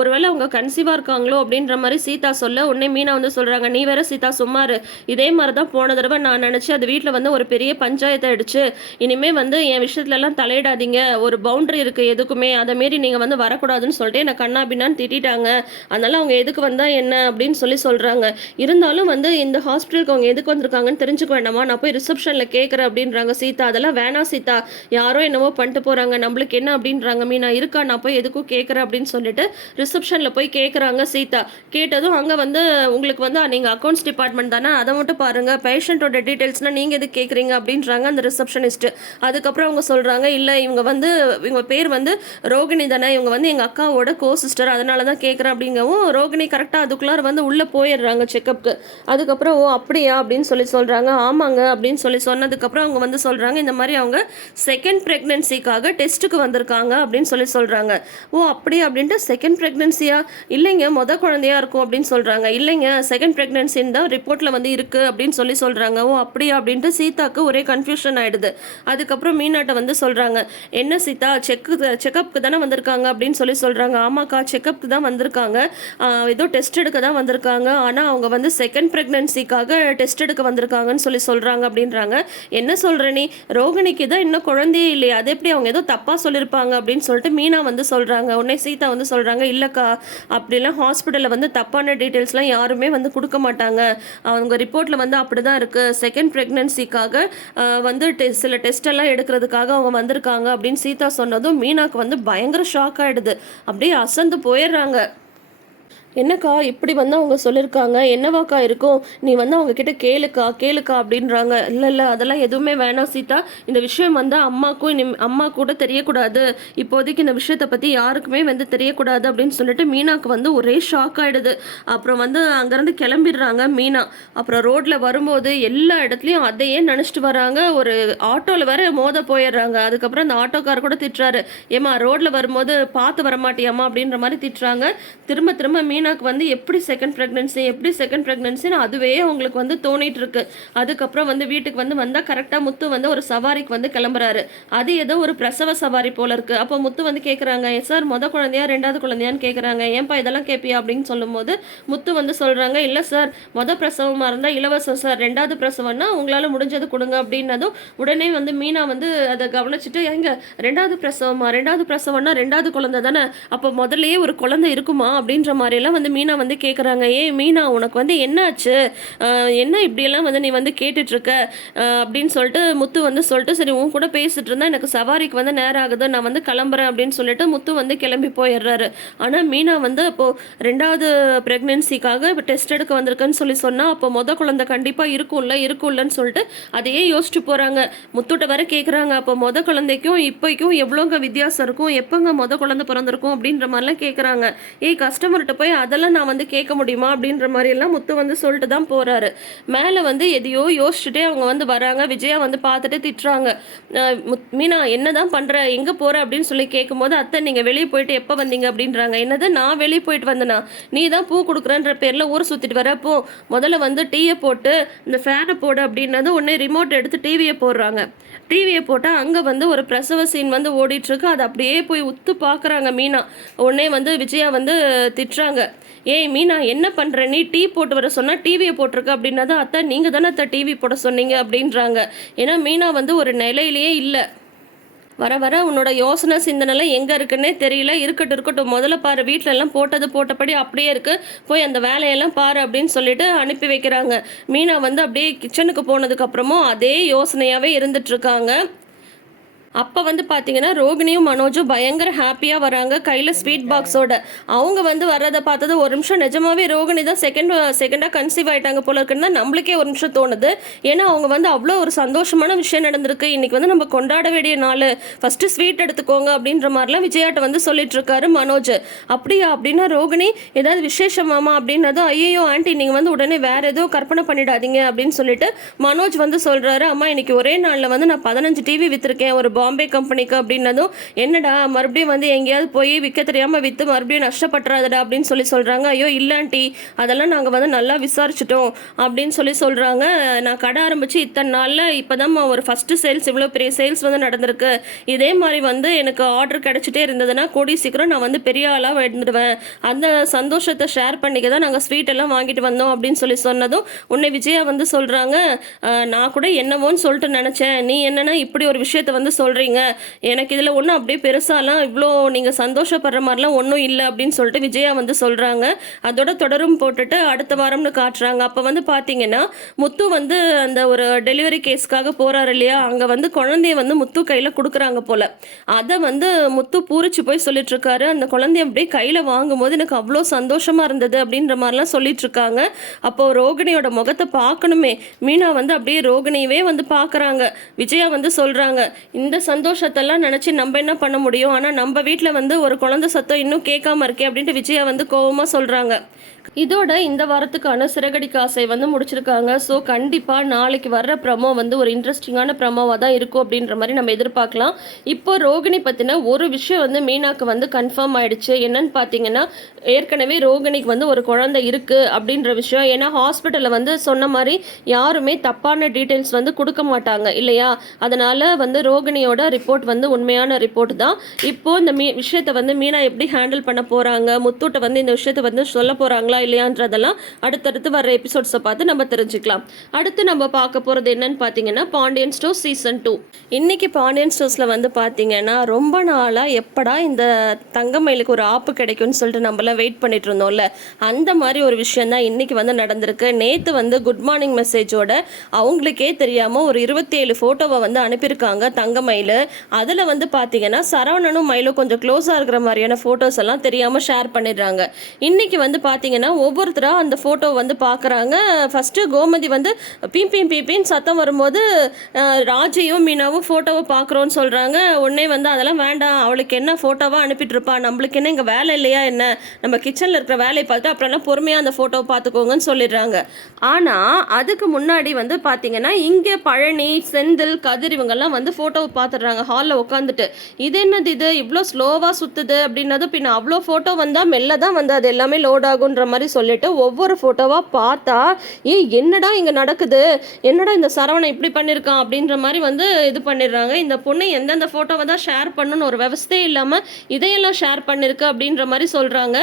S1: ஒருவேளை அவங்க கன்சீவாக இருக்காங்களோ அப்படின்ற மாதிரி சீதா சொல்ல உடனே மீனா வந்து சொல்கிறாங்க நீ வேற சீதா சும்மாரு இதே மாதிரி தான் போன தடவை நான் நினச்சி அது வீட்டில் வந்து ஒரு பெரிய பஞ்சாயத்தை அடிச்சு இனிமேல் வந்து என் விஷயத்துலலாம் தலையிடாதீங்க. ஒரு பவுண்டரி இருக்குது எதுக்குமே. அதை மாரி நீங்கள் வந்து வரக்கூடாதுன்னு சொல்லிட்டு என்னை கண்ணா பின்னான்னு திட்டாங்க அதனால அவங்க எதுக்கு வந்தால் என்ன? அப்படின்னு சொல்லி சொல்கிறாங்க இருந்தாலும் வந்து இந்த ஹாஸ்பிட்டலுக்கு அவங்க எதுக்கு வந்திருக்காங்கன்னு தெரிஞ்சுக்க வேண்டாமா? நான் போய் ரிசப்ஷனில் கேட்குறேன் அப்படின்றாங்க சீதா. அதெல்லாம் வேணாம் சீதா. யாரோ என்னவோ பண்ணிட்டு போகிறாங்க நம்மளுக்கு என்ன? அப்படின்றாங்க மீனா. இருக்கா நான் போய் எதுக்கும் கேட்குறேன் அப்படின்னு சொல்லிட்டு ரிசப்ஷனில் போய் கேட்குறாங்க சீதா. கேட்டதும் அங்கே வந்து உங்களுக்கு வந்து நீங்கள் அக்கௌண்ட்ஸ் டிபார்ட்மெண்ட் தானே? அதை மட்டும் பாருங்கள் பேஷண்ட்டோட டீட்டெயில்ஸ்னால் நீங்கள் எது கேட்குறீங்க அப்படின்றாங்க அந்த ரிசப்ஷனிஸ்ட்டு அதுக்கப்புறம் அவங்க சொல்கிறாங்க இல்லை இவங்க வந்து இவங்க பேர் வந்து ரோகிணி தானே? இவங்க வந்து எங்கள் அக்காவோட கோ சிஸ்டர் அதனால தான் கேட்குறேன் அப்படிங்கவும் ரோகிணி கரெக்டாக அதுக்குள்ளார வந்து உள்ளே போயிடுறாங்க செக்கப்புக்கு அதுக்கப்புறம் ஓ அப்படியா? அப்படின்னு சொல்லி சொல்கிறாங்க ஆமாங்க அப்படின்னு சொல்லி சொன்னதுக்கப்புறம் அவங்க வந்து சொல்கிறாங்க இந்த மாதிரி அவங்க செகண்ட் ப்ரெக்னென்சிக்காக டெஸ்ட்டுக்கு வந்திருக்காங்க அப்படின்னு சொல்லி சொல்கிறாங்க ஓ அப்படியா? அப்படின்ட்டு செகண்ட் ப்ரெக்னென்சியா இல்லைங்க மொதல் குழந்தையா இருக்கும் அப்படின்னு சொல்கிறாங்க இல்லைங்க செகண்ட் ப்ரெக்னென்சின்னு தான் ரிப்போர்ட்டில் வந்து இருக்குது அப்படின்னு சொல்லி சொல்கிறாங்க ஓ அப்படியா அப்படின்ட்டு சீதாக்கு ஒரே கன்ஃபியூஷன் ஆகிடுது அதுக்கப்புறம் மீனாட்ட வந்து சொல்கிறாங்க என்ன சீதா செக்கு செக்கப்புக்கு தானே வந்திருக்காங்க? அப்படின்னு சொல்லி சொல்கிறாங்க ஆமாக்கா செக்கப்புக்கு தான் வந்திருக்காங்க. ஏதோ டெஸ்ட் எடுக்க தான் வந்திருக்காங்க. ஆனால் அவங்க வந்து செகண்ட் ப்ரெக்னென்சிக்காக டெஸ்ட் எடுக்க வந்திருக்காங்கன்னு சொல்லி சொல்கிறாங்க அப்படின்றாங்க. என்ன சொல்கிற நீ? ரோகிணிக்கு தான் இன்னும் குழந்தையே இல்லையா. அது எப்படி அவங்க ஏதோ தப்பாக சொல்லியிருப்பாங்க அப்படின்னு சொல்லிட்டு மீனா வந்து சொல்கிறாங்க உடனே சீதா வந்து சொல்கிறாங்க இல்லைக்கா அப்படிலாம் ஹாஸ்பிட்டலில் வந்து தப்பான டீட்டெயில்ஸ்லாம் யாருமே வந்து கொடுக்க மாட்டாங்க. அவங்க ரிப்போர்ட்டில் வந்து அப்படி தான் இருக்குது செகண்ட் ப்ரெக்னென்சிக்காக வந்து டெ- சில டெஸ்ட்டெல்லாம் எடுக்கிறதுக்காக அவங்க வந்திருக்காங்க. அப்படின்னு சீதா சொன்னதும் மீனாக்கு வந்து பயங்கர ஷாக் ஆகிடுது அப்படியே அசந்து போயிடுறாங்க. என்னக்கா இப்படி வந்து அவங்க சொல்லியிருக்காங்க என்னவாக்கா இருக்கும்? நீ வந்து அவங்க கிட்ட கேளுக்கா கேளுக்கா அப்படின்றாங்க. இல்லை இல்லை அதெல்லாம் எதுவுமே வேணாம் சீதா. இந்த விஷயம் வந்து அம்மாக்கும் இனி அம்மா கூட தெரியக்கூடாது. இப்போதைக்கு இந்த விஷயத்தை பற்றி யாருக்குமே வந்து தெரியக்கூடாது அப்படின்னு சொல்லிட்டு மீனாக்கு வந்து ஒரே ஷாக் ஆகிடுது அப்புறம் வந்து அங்கேருந்து கிளம்பிடுறாங்க மீனா. அப்புறம் ரோட்டில் வரும்போது எல்லா இடத்துலையும் அதையே நினச்சிட்டு வராங்க. ஒரு ஆட்டோவில் வேற மோத போயிடுறாங்க. அதுக்கப்புறம் அந்த ஆட்டோக்கார் கூட திட்டுறாரு. ஏமா ரோட்டில் வரும்போது பார்த்து வரமாட்டியாமா அப்படின்ற மாதிரி திட்டுறாங்க. திரும்ப திரும்ப மீன் மீனாக்கு வந்து எப்படி செகண்ட் ப்ரெக்னென்சி எப்படி செகண்ட் ப்ரெக்னென்சின்னு அதுவே அவங்களுக்கு வந்து தோணிட்டு இருக்கு அதுக்கப்புறம் வந்து வீட்டுக்கு வந்து வந்தால் கரெக்டாக முத்து வந்து ஒரு சவாரிக்கு வந்து கிளம்புறாரு. அது ஏதோ ஒரு பிரசவ சவாரி போல இருக்கு. அப்போ முத்து வந்து கேட்குறாங்க சார் மொத குழந்தையா ரெண்டாவது குழந்தையான்னு கேட்குறாங்க ஏன்பா இதெல்லாம் கேட்பியா அப்படின்னு சொல்லும்போது முத்து வந்து சொல்கிறாங்க இல்லை சார் மொத பிரசவமாக இருந்தால் இலவசம் சார். ரெண்டாவது பிரசவம்னா உங்களால் முடிஞ்சது கொடுங்க. அப்படின்னதும் உடனே வந்து மீனா வந்து அதை கவனிச்சுட்டு எங்க ரெண்டாவது பிரசவமா? ரெண்டாவது பிரசவம்னா ரெண்டாவது குழந்தை தானே? அப்போ முதல்லயே ஒரு குழந்தை இருக்குமா? அப்படின்ற மாதிரிலாம் மாதிரிலாம் வந்து மீனா வந்து கேட்குறாங்க ஏ மீனா உனக்கு வந்து என்னாச்சு? என்ன இப்படியெல்லாம் வந்து நீ வந்து கேட்டுட்ருக்க? அப்படின்னு சொல்லிட்டு முத்து வந்து சொல்லிட்டு சரி உன் கூட பேசிட்டு இருந்தா எனக்கு சவாரிக்கு வந்து நேரம் ஆகுது. நான் வந்து கிளம்புறேன் அப்படின்னு சொல்லிட்டு முத்து வந்து கிளம்பி போயிடுறாரு. ஆனால் மீனா வந்து அப்போது ரெண்டாவது ப்ரெக்னென்சிக்காக இப்போ டெஸ்ட் எடுக்க வந்திருக்குன்னு சொல்லி சொன்னால் அப்போ மொதல் குழந்தை கண்டிப்பாக இருக்கும்ல இருக்கும்லன்னு சொல்லிட்டு அதையே யோசிச்சு போகிறாங்க முத்துட்ட வர கேட்குறாங்க அப்போ மொத குழந்தைக்கும் இப்போக்கும் எவ்வளோங்க வித்தியாசம் இருக்கும்? எப்போங்க மொதல் குழந்தை பிறந்திருக்கும்? அப்படின்ற மாதிரிலாம் கேட்குறாங்க ஏய் கஸ்டமர்கிட்ட போய் அதெல்லாம் நான் வந்து கேட்க முடியுமா அப்படின்ற மாதிரியெல்லாம் முத்து வந்து சொல்லிட்டு தான் போகிறாரு மேலே வந்து எதையோ யோசிச்சுட்டே அவங்க வந்து வராங்க. விஜயா வந்து பார்த்துட்டு திட்டுறாங்க. மீனா என்ன தான் பண்ணுற எங்கே போகிற அப்படின்னு சொல்லி கேட்கும்போது அத்தை நீங்கள் வெளியே போயிட்டு எப்போ வந்தீங்க அப்படின்றாங்க. என்னது நான் வெளியே போயிட்டு வந்தேனா? நீ தான் பூ கொடுக்குறன்ற பேரில் ஊர் சுற்றிட்டு வர போ. முதல்ல வந்து டீயை போட்டு இந்த ஃபேனை போடு அப்படின்னது உடனே ரிமோட் எடுத்து டிவியை போடுறாங்க. டிவியை போட்டால் அங்கே வந்து ஒரு பிரசவ சீன் வந்து ஓடிட்டுருக்கு அதை அப்படியே போய் உத்து பார்க்குறாங்க மீனா. உடனே வந்து விஜயா வந்து திட்டுறாங்க. ஏய் மீனா என்ன பண்ணுற நீ டீ போட்டு வர சொன்னால் டிவியை போட்டிருக்க தான் அத்தை நீங்கள் தானே அத்தை டிவி போட சொன்னீங்க அப்படின்றாங்க. ஏன்னா மீனா வந்து ஒரு நிலையிலேயே இல்லை. வர வர உன்னோட யோசனை சிந்தனைலாம் எங்கே இருக்குன்னே தெரியல. இருக்கட்டும் இருக்கட்டும் முதல்ல பாரு வீட்டிலலாம் போட்டது போட்டபடி அப்படியே இருக்குது போய் அந்த வேலையெல்லாம் பாரு அப்படின்னு சொல்லிட்டு அனுப்பி வைக்கிறாங்க. மீனா வந்து அப்படியே கிச்சனுக்கு போனதுக்கப்புறமும் அதே யோசனையாகவே இருந்துட்டுருக்காங்க அப்போ வந்து பார்த்தீங்கன்னா ரோகிணியும் மனோஜும் பயங்கர ஹாப்பியாக வராங்க. கையில் ஸ்வீட் பாக்ஸோட அவங்க வந்து வர்றதை பார்த்தது ஒரு நிமிஷம் நிஜமாவே ரோகிணி தான் செகண்ட் செகண்டாக கன்சீவ் ஆயிட்டாங்க போல இருக்குன்னு தான் நம்மளுக்கே ஒரு நிமிஷம் தோணுது. ஏன்னா அவங்க வந்து அவ்வளோ ஒரு சந்தோஷமான விஷயம் நடந்திருக்கு. இன்றைக்கி வந்து நம்ம கொண்டாட வேண்டிய நாள். ஃபஸ்ட்டு ஸ்வீட் எடுத்துக்கோங்க அப்படின்ற மாதிரிலாம் விஜயாட்ட வந்து சொல்லிட்டு இருக்காரு மனோஜ். அப்படியா? அப்படின்னா ரோகிணி ஏதாவது விசேஷமாமா அப்படின்னதும் ஐயோ ஆண்டி நீங்கள் வந்து உடனே வேற ஏதோ கற்பனை பண்ணிடாதீங்க அப்படின்னு சொல்லிட்டு மனோஜ் வந்து சொல்கிறாரு அம்மா இன்னைக்கு ஒரே நாளில் வந்து நான் பதினஞ்சு டிவி விற்றுருக்கேன் ஒரு பாம்பே கம்பெனிக்கு அப்படின்னதும் என்னடா மறுபடியும் வந்து எங்கேயாவது போய் விற்க தெரியாமல் விற்று மறுபடியும் நஷ்டப்பட்டுறாதடா அப்படின்னு சொல்லி சொல்கிறாங்க ஐயோ இல்லாண்டி அதெல்லாம் நாங்கள் வந்து நல்லா விசாரிச்சிட்டோம் அப்படின்னு சொல்லி சொல்கிறாங்க நான் கடை ஆரம்பித்து இத்தனை நாளில் இப்போ தான் ஒரு ஃபஸ்ட்டு சேல்ஸ் இவ்வளோ பெரிய சேல்ஸ் வந்து நடந்திருக்கு. இதே மாதிரி வந்து எனக்கு ஆர்டர் கிடச்சிட்டே இருந்ததுன்னா கூடி சீக்கிரம் நான் வந்து பெரிய ஆளாக வந்துடுவேன் அந்த சந்தோஷத்தை ஷேர் பண்ணிக்க தான் நாங்கள் ஸ்வீட் எல்லாம் வாங்கிட்டு வந்தோம் அப்படின்னு சொல்லி சொன்னதும் உன்னை விஜயா வந்து சொல்கிறாங்க நான் கூட என்னவோன்னு சொல்லிட்டு நினச்சேன். நீ என்னென்னா இப்படி ஒரு விஷயத்த வந்து சொல் சொல்கிறீங்க எனக்கு இதில் ஒன்றும் அப்படியே பெருசாலாம் இவ்வளோ நீங்கள் சந்தோஷப்படுற மாதிரிலாம் ஒன்றும் இல்லை அப்படின்னு சொல்லிட்டு விஜயா வந்து சொல்கிறாங்க அதோட தொடரும் போட்டுட்டு அடுத்த வாரம்னு காட்டுறாங்க. அப்போ வந்து பார்த்தீங்கன்னா முத்து வந்து அந்த ஒரு டெலிவரி கேஸ்க்காக போகிறாரு இல்லையா? அங்கே வந்து குழந்தைய வந்து முத்து கையில் கொடுக்குறாங்க போல். அதை வந்து முத்து பூரிச்சு போய் சொல்லிட்டுருக்காரு. அந்த குழந்தைய அப்படியே கையில் வாங்கும்போது எனக்கு அவ்வளோ சந்தோஷமாக இருந்தது அப்படின்ற மாதிரிலாம் சொல்லிட்டுருக்காங்க. அப்போது ரோகிணியோட முகத்தை பார்க்கணுமே. மீனா வந்து அப்படியே ரோகிணியவே வந்து பார்க்குறாங்க விஜயா வந்து சொல்கிறாங்க இந்த சந்தோஷத்தெல்லாம் நினச்சி நம்ம என்ன பண்ண முடியும்? ஆனால் நம்ம வீட்டில் வந்து ஒரு குழந்தை சத்தம் இன்னும் கேட்காம இருக்கே அப்படின்ட்டு விஜயா வந்து கோவமாக சொல்கிறாங்க இதோட இந்த வாரத்துக்கான சிறகடிக்க ஆசை வந்து முடிச்சிருக்காங்க. ஸோ கண்டிப்பாக நாளைக்கு வர்ற ப்ரமோ வந்து ஒரு இன்ட்ரெஸ்டிங்கான ப்ரமோவாக தான் இருக்கும் அப்படின்ற மாதிரி நம்ம எதிர்பார்க்கலாம். இப்போ ரோகிணி பற்றின ஒரு விஷயம் வந்து மீனாக்கு வந்து கன்ஃபார்ம் ஆயிடுச்சு. என்னன்னு பார்த்தீங்கன்னா ஏற்கனவே ரோகிணிக்கு வந்து ஒரு குழந்தை இருக்குது அப்படின்ற விஷயம். ஏன்னா ஹாஸ்பிட்டலில் வந்து சொன்ன மாதிரி யாருமே தப்பான டீட்டெயில்ஸ் வந்து கொடுக்க மாட்டாங்க இல்லையா? அதனால் வந்து ரோகிணியோட ரிப்போர்ட் வந்து உண்மையான ரிப்போர்ட் தான். இப்போ இந்த மீ விஷயத்தை வந்து மீனா எப்படி ஹேண்டில் பண்ண போகிறாங்க முத்தூட்டை வந்து இந்த விஷயத்தை வந்து சொல்ல போகிறாங்களா இல்லையான்றதெல்லாம் அடுத்தடுத்து வர எபிசோட்ஸை பார்த்து நம்ம தெரிஞ்சுக்கலாம். அடுத்து நம்ம பார்க்க போகிறது என்னன்னு பார்த்தீங்கன்னா பாண்டியன் ஸ்டோர் சீசன் டூ இன்னைக்கு பாண்டியன் ஸ்டோர்ஸில் வந்து பார்த்தீங்கன்னா ரொம்ப நாளாக எப்படா இந்த தங்கமயிலுக்கு ஒரு ஆப்பு கிடைக்கும்னு சொல்லிட்டு நம்மளாம் வெயிட் பண்ணிட்டு இருந்தோம்ல. அந்த மாதிரி ஒரு விஷயம் தான் இன்னைக்கு வந்து நடந்திருக்கு. நேற்று வந்து குட் மார்னிங் மெசேஜோட அவங்களுக்கே தெரியாமல் ஒரு இருபத்தி ஏழு ஃபோட்டோவை வந்து அனுப்பியிருக்காங்க தங்கமயில் அதில் வந்து பார்த்தீங்கன்னா சரவணனும் மயிலும் கொஞ்சம் க்ளோஸாக இருக்கிற மாதிரியான ஃபோட்டோஸ் எல்லாம் தெரியாமல் ஷேர் பண்ணிடுறாங்க. இன்றைக்கி வந்து பார்த்தீங்கன்னா ஒவ்வொருத்தராக அந்த ஃபோட்டோ வந்து பார்க்குறாங்க ஃபஸ்ட்டு கோமதி வந்து பீம் பீம் சத்தம் வரும்போது ராஜையும் மீனாவும் ஃபோட்டோவை பார்க்குறோன்னு சொல்கிறாங்க உடனே வந்து அதெல்லாம் வேண்டாம். அவளுக்கு என்ன ஃபோட்டோவாக அனுப்பிட்டுருப்பா நம்மளுக்கு என்ன இங்கே வேலை இல்லையா என்ன? நம்ம கிச்சனில் இருக்கிற வேலையை பார்த்துட்டு அப்புறம்லாம் பொறுமையாக அந்த ஃபோட்டோவை பார்த்துக்கோங்கன்னு சொல்லிடுறாங்க. ஆனால் அதுக்கு முன்னாடி வந்து பார்த்தீங்கன்னா இங்கே பழனி செந்தில் கதிர் இவங்கெல்லாம் வந்து ஃபோட்டோவை பார்த்துடுறாங்க ஹாலில் உட்காந்துட்டு இது என்னது இது? இவ்வளோ ஸ்லோவாக சுற்றுது அப்படின்னது பின்ன அவ்வளோ ஃபோட்டோ வந்தால் மெல்ல தான் வந்து அது எல்லாமே லோட் ஆகுன்ற மாதிரி சொல்லிட்டு ஒவ்வொரு ஃபோட்டோவாக பார்த்தா ஏ என்னடா இங்கே நடக்குது? என்னடா இந்த சரவணன் இப்படி பண்ணியிருக்கான் அப்படின்ற மாதிரி வந்து இது பண்ணிடுறாங்க. இந்த பொண்ணு எந்தெந்த ஃபோட்டோவை தான் ஷேர் பண்ணணும்னு ஒரு விவசாயே இல்லாமல் இதையெல்லாம் ஷேர் பண்ணியிருக்கு அப்படின்ற மாதிரி சொல்கிறாங்க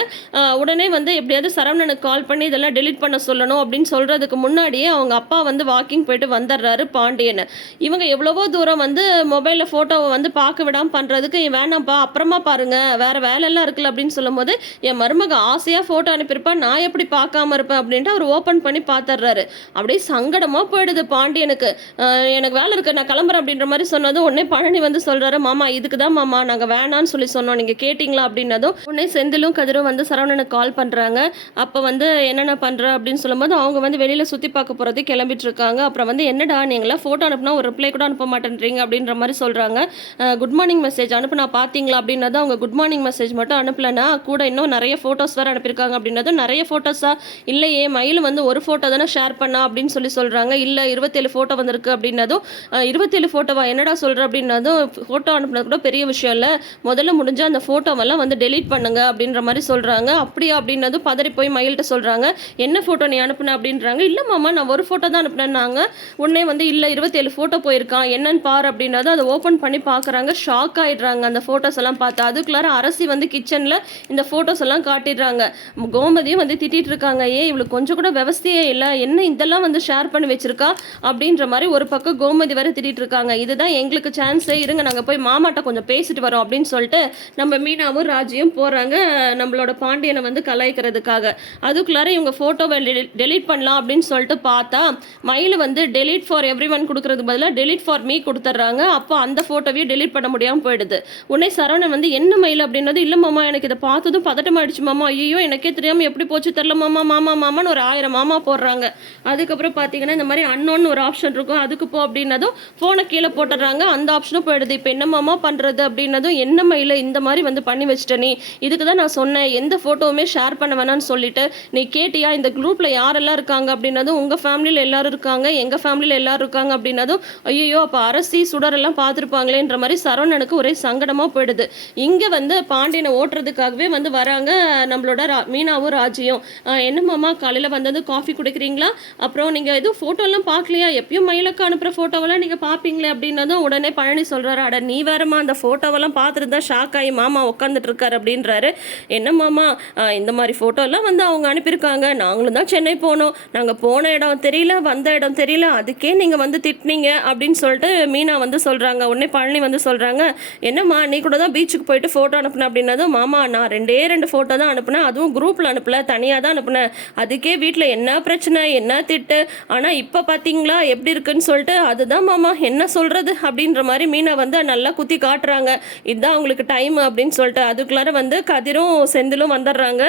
S1: உடனே வந்து எப்படியாவது சரவணனுக்கு கால் பண்ணி இதெல்லாம் டெலீட் பண்ண சொல்லணும் அப்படின்னு சொல்கிறதுக்கு முன்னாடியே அவங்க அப்பா வந்து வாக்கிங் போயிட்டு வந்துடுறாரு பாண்டியன். இவங்க எவ்வளவோ தூரம் வந்து மொபைல் மொபைலில் ஃபோட்டோவை வந்து பார்க்க விடாமல் பண்ணுறதுக்கு வேணாம்ப்பா அப்புறமா பாருங்க. வேறு வேலையெல்லாம் இருக்குல்ல அப்படின்னு சொல்லும்போது என் மருமக ஆசையாக ஃபோட்டோ அனுப்பியிருப்பா. நான் எப்படி பார்க்காம இருப்பேன்? அப்படின்ட்டு அவர் ஓப்பன் பண்ணி பார்த்துட்றாரு. அப்படியே சங்கடமாக போயிடுது பாண்டியனுக்கு. எனக்கு வேலை இருக்கு. நான் கிளம்புறேன் அப்படின்ற மாதிரி சொன்னதும் உடனே பழனி வந்து சொல்கிறாரு மாமா இதுக்கு தான் மாமா நாங்கள் வேணான்னு சொல்லி சொன்னோம். நீங்கள் கேட்டிங்களா? அப்படின்னதும் உடனே செந்திலும் கதிரும் வந்து சரவணனுக்கு கால் பண்ணுறாங்க அப்போ வந்து என்னென்ன பண்ணுற அப்படின்னு சொல்லும்போது அவங்க வந்து வெளியில் சுற்றி பார்க்க போகிறது கிளம்பிட்டு இருக்காங்க. அப்புறம் வந்து என்னடா நீங்களாம் ஃபோட்டோ அனுப்புனா ஒரு ரிப்ளை கூட அனுப்ப மாட்டேன்றீங்க அப்படின்ற மாதிரி சொல்கிறாங்க குட் மார்னிங் மெசேஜ் அனுப்புனா பார்த்தீங்களா அப்படின்னதும் அவங்க குட் மார்னிங் மெசேஜ் மட்டும் அனுப்பலனா கூட இன்னும் நிறைய ஃபோட்டோஸ் வேறு அனுப்பியிருக்காங்க அப்படின்னதும் நிறைய ஃபோட்டோஸா இல்லையே மயில் வந்து ஒரு ஃபோட்டோ தானே ஷேர் பண்ணா அப்படின்னு சொல்லி சொல்கிறாங்க இல்லை இருபத்தேழு ஃபோட்டோ வந்திருக்கு அப்படின்னதும் இருபத்தேழு ஃபோட்டோவா என்னடா சொல்கிற அப்படின்னதும் ஃபோட்டோ அனுப்புனது கூட பெரிய விஷயம் இல்லை. முதல்ல முடிஞ்ச அந்த ஃபோட்டோவெல்லாம் வந்து டெலீட் பண்ணுங்க அப்படின்ற மாதிரி சொல்கிறாங்க அப்படியா அப்படின்னதும் பதறி போய் மயில்கிட்ட சொல்கிறாங்க என்ன ஃபோட்டோ நீ அனுப்புன அப்படின்றாங்க. இல்லை மாமா நான் ஒரு ஃபோட்டோ தான் அனுப்புனேன்னாங்க. உடனே வந்து இல்லை இருபத்தேழு ஃபோட்டோ போயிருக்கான். என்னன்னு பார் அப்படின்னதும் அது ஓப்பன் பண்ணி பார்க்குறாங்க. ஷாக் ஆகிடுறாங்க அந்த ஃபோட்டோஸ் எல்லாம் பார்த்து அதுக்குள்ளார அரசி வந்து கிச்சனில் இந்த ஃபோட்டோஸ் எல்லாம் காட்டிடுறாங்க. கோமதியும் வந்து திட்டிகிட்டு இருக்காங்க. ஏ இவளுக்கு கொஞ்சம் கூட விவசாயே இல்லை. என்ன இதெல்லாம் வந்து ஷேர் பண்ணி வச்சுருக்கா? அப்படின்ற மாதிரி ஒரு பக்கம் கோமதி வரை திட்டிகிட்டு இருக்காங்க. இதுதான் எங்களுக்கு சான்ஸே இருங்க நாங்கள் போய் மாமாட்ட கொஞ்சம் பேசிட்டு வரோம். அப்படின்னு சொல்லிட்டு நம்ம மீனாவும் ராஜியும் போகிறாங்க நம்மளோட பாண்டியனை வந்து கலாய்க்கிறதுக்காக. அதுக்குள்ளார இவங்க ஃபோட்டோவை டெலீட் பண்ணலாம் அப்படின்னு சொல்லிட்டு பார்த்தா மயில் வந்து டெலீட் ஃபார் எவ்ரி ஒன் கொடுக்கறதுக்கு பதிலாக டெலீட் ஃபார் மீ கொடுத்துட்றாங்க. அப்போ அந்த ஃபோட்டோவையும் டெலீட் பண்ண முடியாமல் போயிடுது. உடனே சரவணன் வந்து என்ன மயில்? அப்படின்னது இல்லை மாமா எனக்கு இதை பார்த்ததும் பதட்டமாயிடுச்சு மாமா. ஐயோ எனக்கே தெரியாமல் எப்படி போச்சு தெரில மாமா மாமா மாமான்னு ஒரு ஆயிரம் மாமா போடுறாங்க. அதுக்கப்புறம் பார்த்தீங்கன்னா இந்த மாதிரி அன்னோன்னு ஒரு ஆப்ஷன் இருக்கும். அதுக்கு போ அப்படின்னதும் ஃபோனை கீழே போட்டுடுறாங்க. அந்த ஆப்ஷனும் போயிடுது. இப்போ என்ன மாமா பண்ணுறது அப்படின்னதும் என்ன மயில் இந்த மாதிரி வந்து பண்ணி வச்சுட்டே நீ? இதுக்கு தான் நான் சொன்னேன். எந்த ஃபோட்டோவுமே ஷேர் பண்ண வேணாம்னு சொல்லிட்டு நீ கேட்டியா? இந்த குரூப்பில் யாரெல்லாம் இருக்காங்க? அப்படின்னதும் உங்கள் ஃபேமிலியில் எல்லாரும் இருக்காங்க. எங்கள் ஃபேமிலியில் எல்லாரும் இருக்காங்க. அப்படின்னதும் ஐயோ அப்போ அரசி சுடரெல்லாம் பார்த்துருப்பாங்களேன்ற மாதிரி சரவணனுக்கு ஒரே சங்கடமாக போயிடுது. இங்கே வந்து பாண்டியனை ஓட்டுறதுக்காகவே வந்து வராங்க நம்மளோட ரா மீனாவும் ராஜியும். என்னமாம்மா காலையில் வந்தது காஃபி குடிக்கிறீங்களா? அப்புறம் நீங்கள் எதுவும் ஃபோட்டோலாம் பார்க்கலையா? எப்பயும் மயிலுக்கு அனுப்புகிற ஃபோட்டோவெல்லாம் நீங்கள் பார்ப்பீங்களே அப்படின்னதும் உடனே பழனி சொல்கிறாரு அட நீ வேறம்மா அந்த ஃபோட்டோவெல்லாம் பார்த்துட்டு தான் ஷாக் ஆகி மாமா உட்காந்துட்டு இருக்காரு அப்படின்றாரு. என்ன மாமா இந்த மாதிரி ஃபோட்டோலாம் வந்து அவங்க அனுப்பியிருக்காங்க. நாங்களும் தான் சென்னை போனோம். நாங்கள் போன இடம் தெரியல வந்த இடம் தெரியல. அதுக்கே நீங்கள் வந்து திட்டினீங்க அப்படின்னு சொல்லிட்டு மீனா வந்து சொல்கிறாங்க உடனே பழனி வந்து சொல்கிறாங்க என்னம்மா நீ கூட தான் பீச்சுக்கு போயிட்டு ஃபோட்டோ அனுப்புனேன் அப்படின்னதும் மாமா நான் ரெண்டே ரெண்டு ஃபோட்டோ தான் அனுப்புனேன். அதுவும் குரூப்பில் அனுப்பல தனியாக தான் அனுப்புனேன். அதுக்கே வீட்டில் என்ன பிரச்சனை என்ன திட்டு? ஆனால் இப்போ பார்த்தீங்களா எப்படி இருக்குன்னு சொல்லிட்டு அதுதான் மாமா என்ன சொல்கிறது அப்படின்ற மாதிரி மீனை வந்து நல்லா குத்தி காட்டுறாங்க. இதுதான் அவங்களுக்கு டைம் அப்படின்னு சொல்லிட்டு அதுக்குள்ளார வந்து கதிரும் செந்திலும் வந்துடுறாங்க.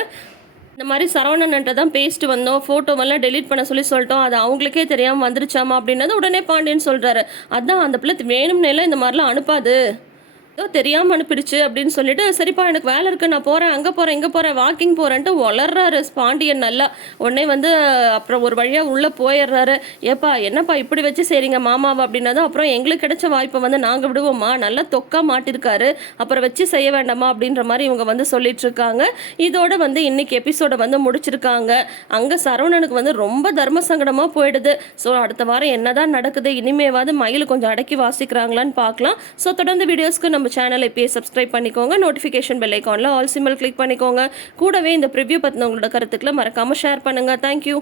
S1: இந்த மாதிரி சரவணன்ட்ட தான் பேசிட்டு வந்தோம் ஃபோட்டோவெல்லாம் டெலீட் பண்ண சொல்லி சொல்லிட்டோம். அது அவங்களுக்கே தெரியாமல் வந்துருச்சாமா அப்படின்னது உடனே பாண்டியன் சொல்கிறாரு அதான் அந்த பிள்ளை வேணும்னேலாம் இந்த மாதிரிலாம் அனுப்பாது. ஏதோ தெரியாமல் அனுப்பிடுச்சு அப்படின்னு சொல்லிட்டு சரிப்பா எனக்கு வேலை இருக்குது நான் போகிறேன் அங்கே போகிறேன் இங்கே போகிறேன் வாக்கிங் போகிறேன்ட்டு வளர்றாரு பாண்டியன் நல்லா. உடனே வந்து அப்புறம் ஒரு வழியாக உள்ளே போயிடுறாரு. ஏப்பா என்னப்பா இப்படி வச்சு செய்கிறீங்க மாமாவை? அப்படின்னதும் அப்புறம் எங்களுக்கு கிடைச்ச வாய்ப்பை வந்து நாங்கள் விடுவோமா நல்லா தொக்கா மாட்டிருக்காரு. அப்புறம் வச்சு செய்ய வேண்டாமா? அப்படின்ற மாதிரி இவங்க வந்து சொல்லிட்டு இருக்காங்க. இதோட வந்து இன்னைக்கு எபிசோடை வந்து முடிச்சிருக்காங்க. அங்கே சரவணனுக்கு வந்து ரொம்ப தர்ம சங்கடமாக போயிடுது. ஸோ அடுத்த வாரம் என்னதான் நடக்குது இனிமேவாவது மயில் கொஞ்சம் அடக்கி வாசிக்கிறாங்களான்னு பார்க்கலாம். ஸோ தொடர்ந்து வீடியோஸ்க்கு நம்ம சேனலை இப்போயே சப்ஸ்கிரைப் பண்ணிக்கோங்க. நோட்டிஃபிகேஷன் பெல் ஐக்கானில் ஆல் சிம்பிள் கிளிக் பண்ணிக்கோங்க. கூடவே இந்த ப்ரிவ்யூ பற்றின உங்களோட கருத்துக்களை மறக்காமல் ஷேர் பண்ணுங்கள் தேங்க்யூ